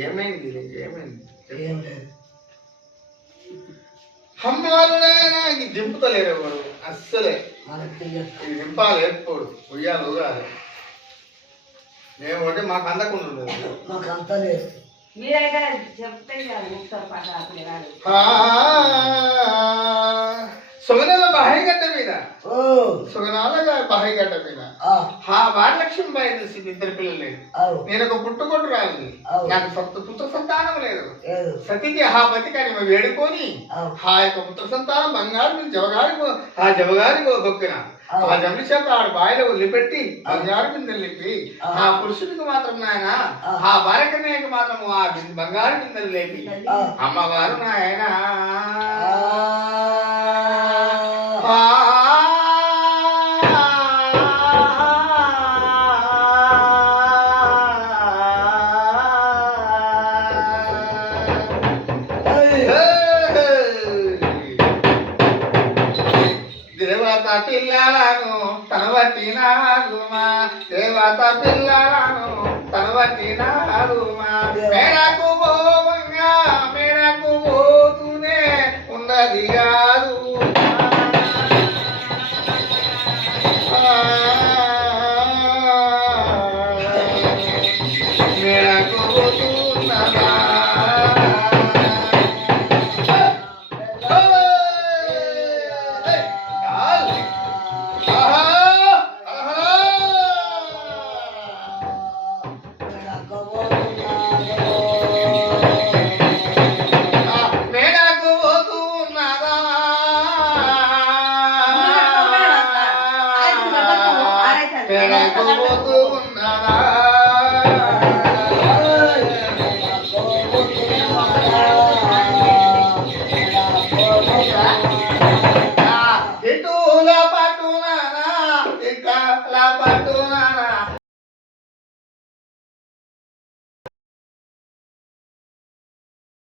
ఏమైంది ఏమైంది అమ్మవారు నాకు దింపుతలేరు ఎవరు అస్సలే ఇది దింపాలి ఎప్పుడు ఉయ్యాలి ఊగాలి మేము అంటే మాకు అందకుండా ఉండదు మాకు అంతా లేదు మీరైతే చెప్తే సుగనాల బాహైగడ్డ మీద సుగనాల బాహైగడ్డ మీద వరలక్ష్మిబాయి చూసి ఇద్దరు పిల్లలు లేదు నేను ఒక పుట్టుకొట్టు రాలి నాకు పుత్ర సంతానం లేదు సతీకి ఆ బతికాని వేడుకొని ఆ యొక్క పుత్ర సంతానం బంగారు జవగారి దొక్కిన ఆ జమిలి చేత ఆడు బాయిలో వదిలిపెట్టి బంగారు బిందెలు లేపి ఆ పురుషుడికి మాత్రం నాయన ఆ భార్యకన్యకి మాత్రం ఆ బంగారు బిందెలు లేపి అమ్మవారు నాయన దేవత పిల్లలను తనవట్టినారుమా దేవత పిల్లలను తనవట్టినారుమా మేడకు పోవంగా మేడకు పోతూనే ఉన్నది కాదు మేడకు పోతున్నదా ఉన్నదా